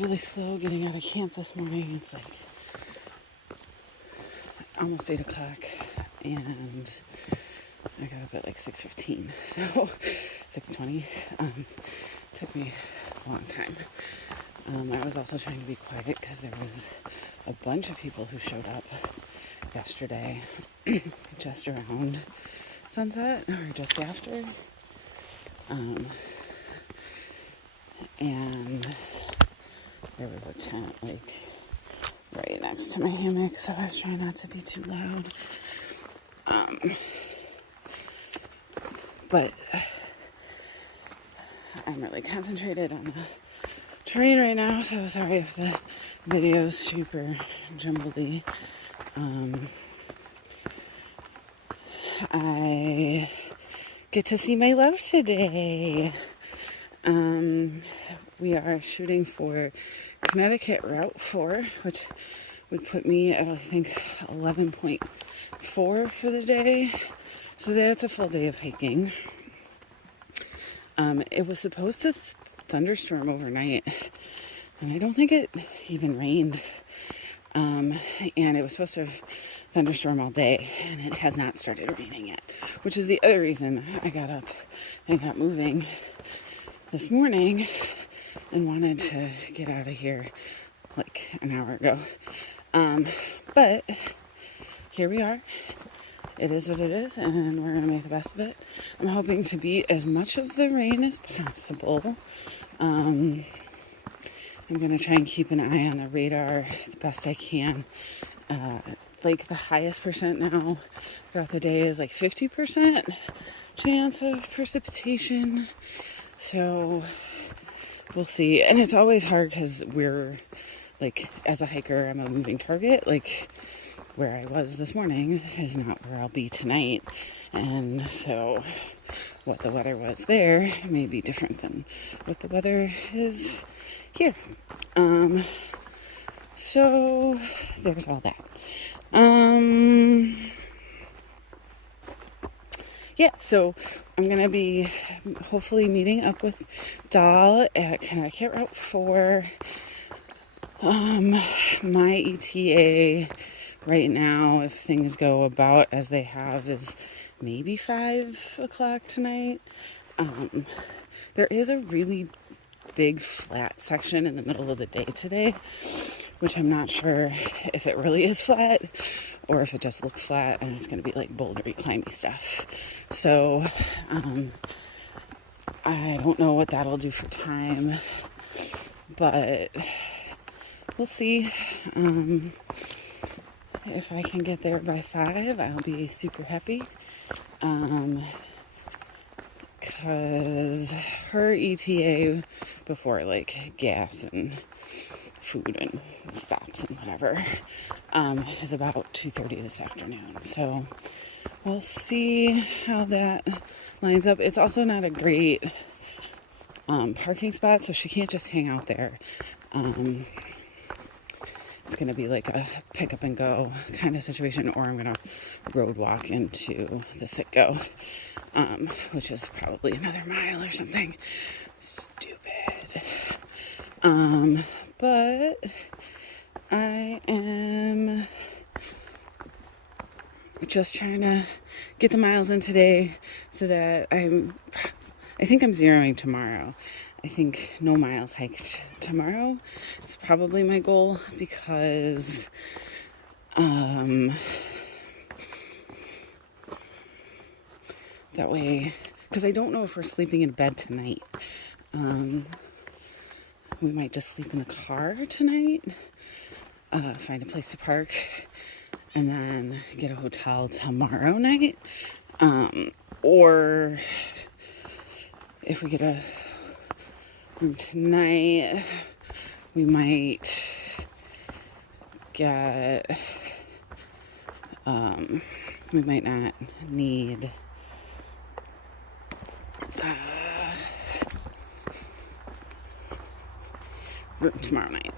really slow getting out of camp this morning. It's like almost 8 o'clock, and I got up at like 6:15, so 6:20. Took me a long time. I was also trying to be quiet because there was a bunch of people who showed up yesterday just around sunset or just after. And there was a tent like right next to my hammock, so I was trying not to be too loud. But I'm really concentrated on the train right now, so sorry if the video's super jumbledy. I get to see my love today. We are shooting for Connecticut Route 4, which would put me at, I think, 11.4 for the day. So that's a full day of hiking. It was supposed to thunderstorm overnight, and I don't think it even rained. And it was supposed to thunderstorm all day, and it has not started raining yet, which is the other reason I got up and got moving this morning and wanted to get out of here like an hour ago. But here we are. It is what it is, and we're going to make the best of it. I'm hoping to beat as much of the rain as possible. I'm going to try and keep an eye on the radar the best I can. Like the highest percent now throughout the day is like 50% chance of precipitation. So we'll see. And it's always hard because we're like, as a hiker, I'm a moving target. Like where I was this morning is not where I'll be tonight. And so what the weather was there may be different than what the weather is here. So there's all that. Yeah, so I'm going to be hopefully meeting up with Dahl at Connecticut Route 4. My ETA right now, if things go about as they have, is maybe 5 o'clock tonight. There is a really big flat section in the middle of the day today, which I'm not sure if it really is flat or if it just looks flat and it's going to be like bouldery, climby stuff. So I don't know what that'll do for time, but we'll see. If I can get there by 5, I'll be super happy. Because her ETA before like gas and food and stops and whatever is about 2:30 this afternoon. So we'll see how that lines up. It's also not a great parking spot, so she can't just hang out there. It's going to be like a pick up and go kind of situation, or I'm going to road walk into the Sitco, which is probably another mile or something stupid. But I am just trying to get the miles in today so that I think I'm zeroing tomorrow. I think no miles hiked tomorrow is probably my goal, because that way, because I don't know if we're sleeping in bed tonight. We might just sleep in the car tonight, find a place to park, and then get a hotel tomorrow night. Or if we get a room tonight, we might get, we might not need room tomorrow night.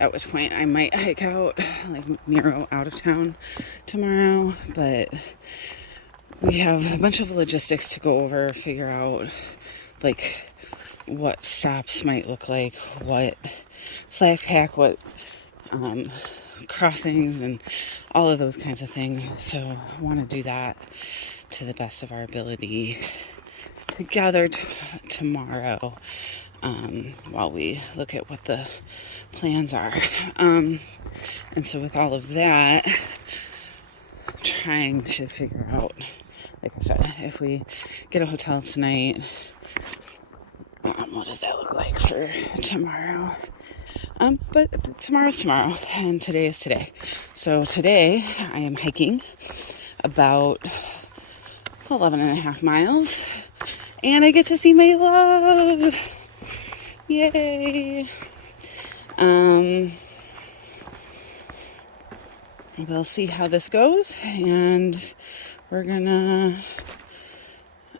At which point I might hike out, like Nero out of town tomorrow, but we have a bunch of logistics to go over, figure out like what stops might look like, what slack pack, what crossings, and all of those kinds of things. So I want to do that to the best of our ability together tomorrow, while we look at what the plans are. And so with all of that, trying to figure out, like I said, if we get a hotel tonight, what does that look like for tomorrow? But tomorrow's tomorrow, and today is today. So today I am hiking about 11 and a half miles, and I get to see my love. Yay. We'll see how this goes, and we're gonna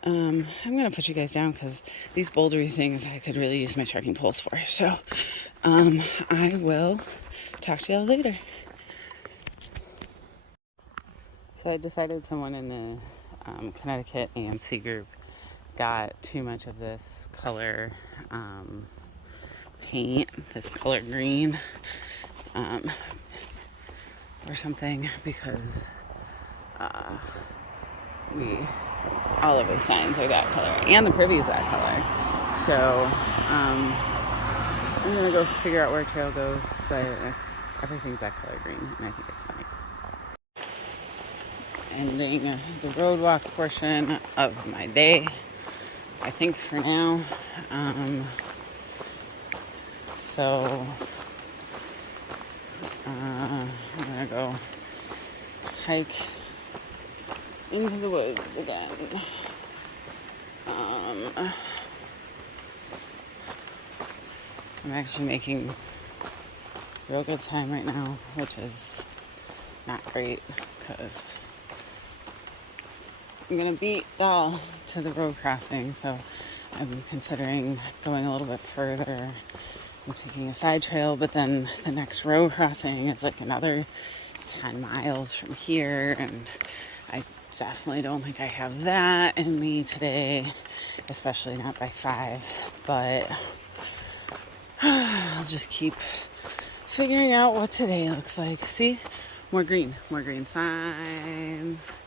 I'm gonna put you guys down because these bouldery things I could really use my trekking poles for. So I will talk to y'all later. So I decided someone in the Connecticut AMC group got too much of this color paint, this color green, or something, because all of his signs are that color, and the privy is that color. So I'm gonna go figure out where a trail goes, but everything's that color green, and I think it's funny. Ending the road walk portion of my day, I think, for now. So I'm gonna go hike into the woods again. I'm actually making real good time right now, which is not great because I'm gonna beat Doll to the road crossing, so I'm considering going a little bit further and taking a side trail, but then the next road crossing is like another 10 miles from here, and I definitely don't think I have that in me today, especially not by 5, but I'll just keep figuring out what today looks like. See, more green signs,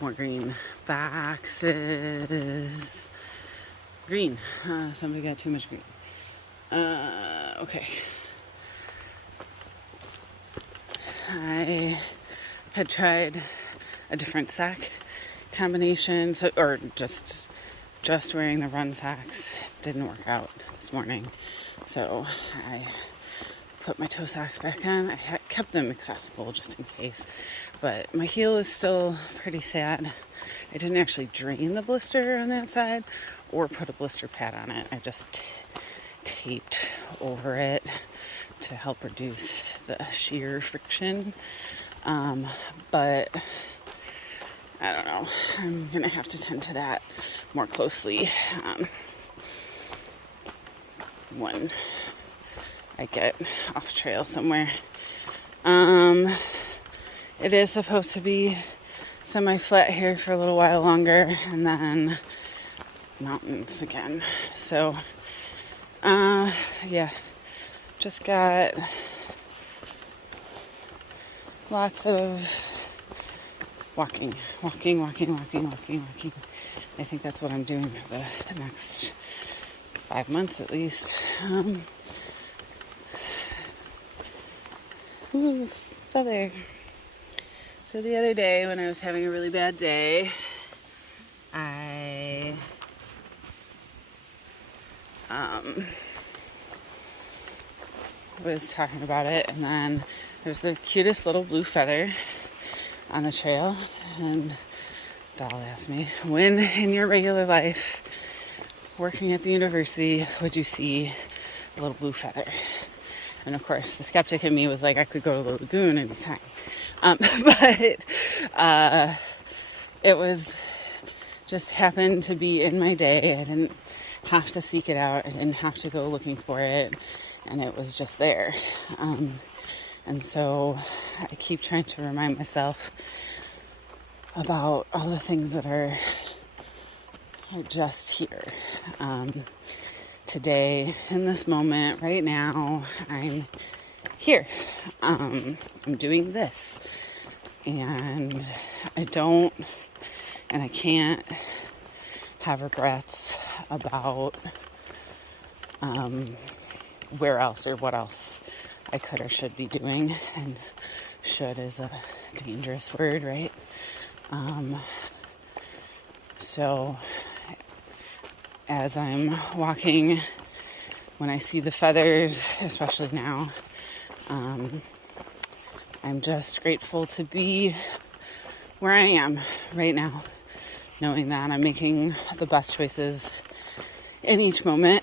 more green boxes, green. Somebody got too much green. Okay. I had tried a different sock combination, or just wearing the run socks didn't work out this morning. So I put my toe socks back on. I kept them accessible just in case, but my heel is still pretty sad. I didn't actually drain the blister on that side or put a blister pad on it. I just taped over it to help reduce the shear friction. But I don't know. I'm gonna have to tend to that more closely when I get off trail somewhere. It is supposed to be semi-flat here for a little while longer, and then mountains again. So yeah, just got lots of walking. I think that's what I'm doing for the next 5 months at least. Feather. So the other day when I was having a really bad day, I was talking about it, and then there was the cutest little blue feather on the trail, and Doll asked me, when in your regular life working at the university would you see a little blue feather? And of course the skeptic in me was like, I could go to the lagoon anytime. But it was just happened to be in my day. I didn't have to seek it out. I didn't have to go looking for it, and it was just there. And so I keep trying to remind myself about all the things that are just here. today, in this moment, right now, I'm here. I'm doing this. And I don't, and I can't have regrets about where else or what else I could or should be doing. And should is a dangerous word, right? So as I'm walking, when I see the feathers, especially now, I'm just grateful to be where I am right now, knowing that I'm making the best choices in each moment,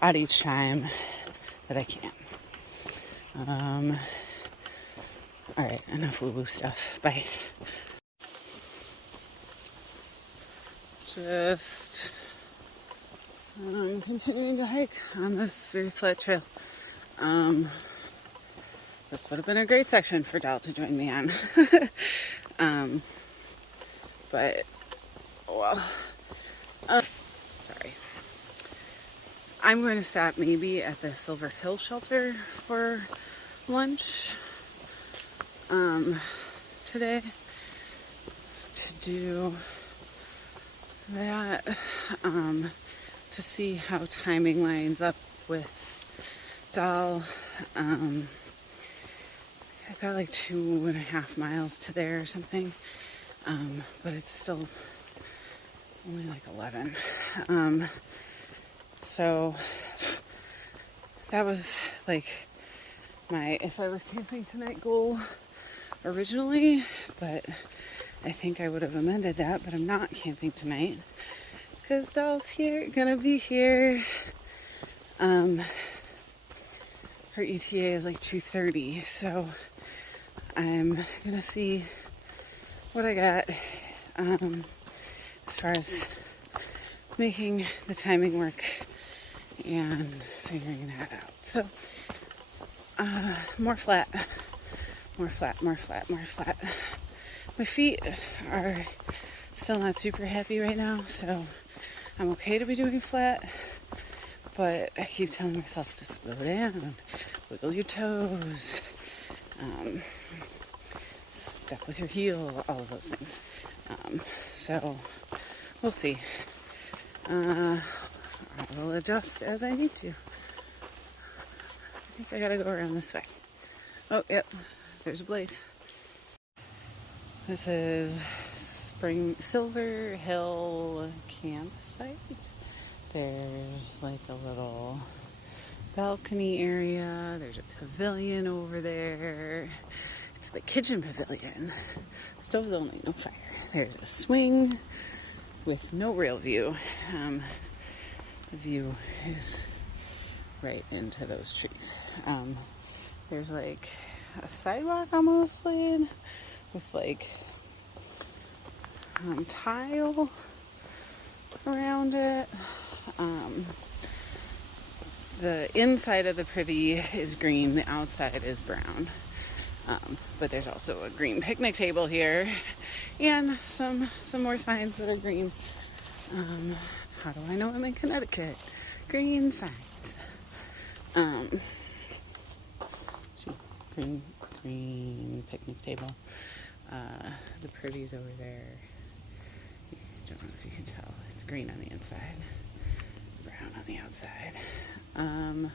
at each time that I can. All right, enough woo-woo stuff. Bye. Just continuing to hike on this very flat trail. This would have been a great section for Dal to join me on. But, well, sorry. I'm going to stop maybe at the Silver Hill shelter for lunch today to do that, to see how timing lines up with Dal. I've got like 2.5 miles to there or something, but it's still only like 11. So that was like my if I was camping tonight goal originally, but I think I would have amended that, but I'm not camping tonight because Dal's gonna be here. Her ETA is like 2:30, so I'm gonna see what I got as far as making the timing work and figuring that out. So more flat. My feet are still not super happy right now, so I'm okay to be doing flat, but I keep telling myself to slow down, wiggle your toes, step with your heel, all of those things. So we'll see. I will adjust as I need to. I think I gotta go around this way. Oh, yep, there's a blaze. This is Silver Hill campsite. There's like a little balcony area. There's a pavilion over there. It's the kitchen pavilion. Stoves only, no fire. There's a swing with no real view. The view is right into those trees. There's like a sidewalk almost laid with like tile around it. The inside of the privy is green, the outside is brown. But there's also a green picnic table here and some more signs that are green. How do I know I'm in Connecticut? Green signs. See, green picnic table. The privy's over there. I don't know if you can tell. It's green on the inside, brown on the outside. I'm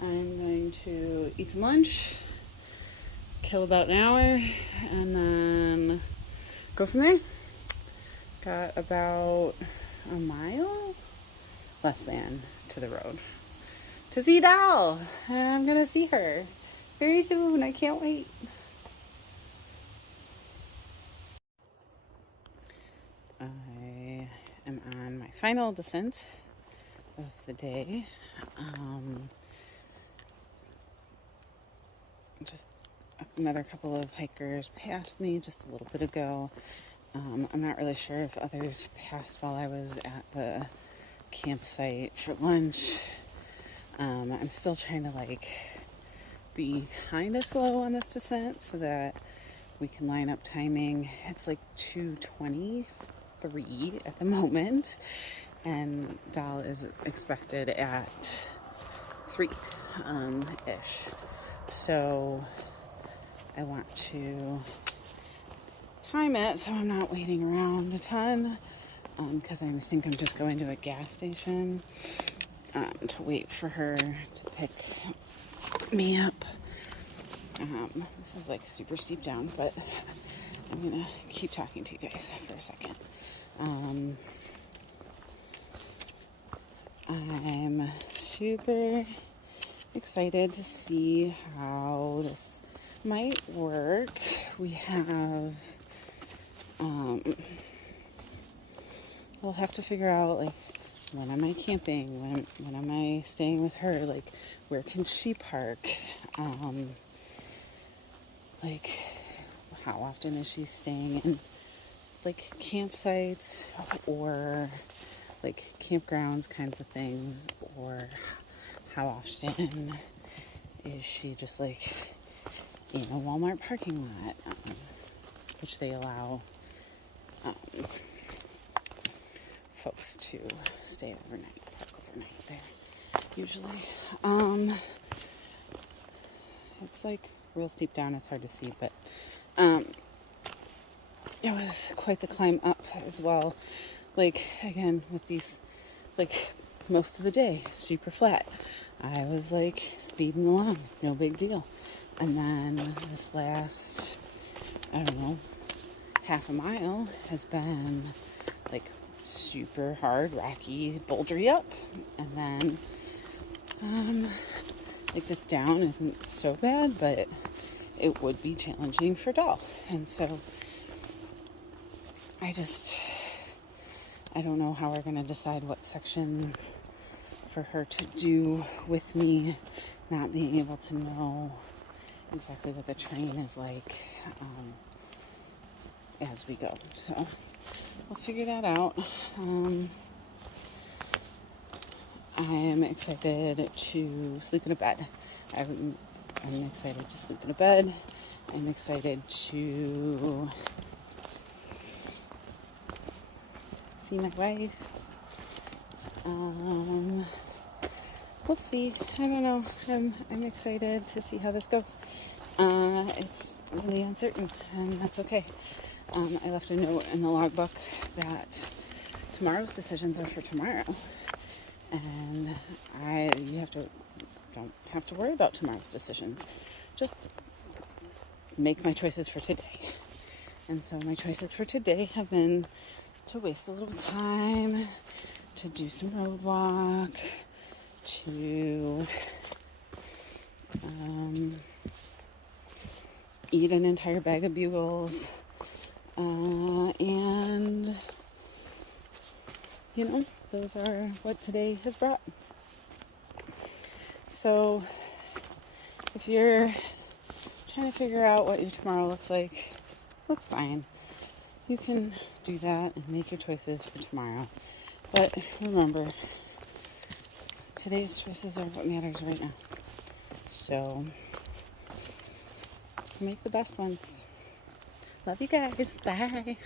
going to eat some lunch, kill about an hour, and then go from there. Got about a mile, less than, to the road to see Dal. And I'm gonna see her very soon. I can't wait. I am on my final descent of the day. Just another couple of hikers passed me just a little bit ago. I'm not really sure if others passed while I was at the campsite for lunch. I'm still trying to be kind of slow on this descent so that we can line up timing. It's like 2:23 at the moment, and Doll is expected at 3 ish. So I want to time it so I'm not waiting around a ton, because I think I'm just going to a gas station to wait for her to pick me up. This is like super steep down, but I'm gonna keep talking to you guys for a second. I'm super excited to see how this might work. We have, we'll have to figure out, like, when am I camping? When am I staying with her? Like, where can she park? Like, how often is she staying in, like, campsites or, like, campgrounds kinds of things? Or how often is she just, like, in a Walmart parking lot, which they allow folks to stay overnight there, usually. It's like real steep down, it's hard to see, but it was quite the climb up as well. Like, again, with these, like, most of the day super flat, I was like speeding along, no big deal. And then this last, I don't know, half a mile has been like super hard, rocky, bouldery up. And then like this down isn't so bad, but it would be challenging for Doll. And so I don't know how we're going to decide what section for her to do with me, not being able to know exactly what the terrain is like as we go. So we'll figure that out. I'm excited to sleep in a bed. I'm excited to sleep in a bed. I'm excited to see my wife. We'll see. I don't know. I'm excited to see how this goes. It's really uncertain, and that's okay. I left a note in the logbook that tomorrow's decisions are for tomorrow, and you don't have to worry about tomorrow's decisions. Just make my choices for today. And so my choices for today have been to waste a little time, to do some road walk, to eat an entire bag of bugles, and those are what today has brought. So if you're trying to figure out what your tomorrow looks like, that's fine. You can do that and make your choices for tomorrow. But remember, today's choices are what matters right now. So make the best ones. Love you guys. Bye.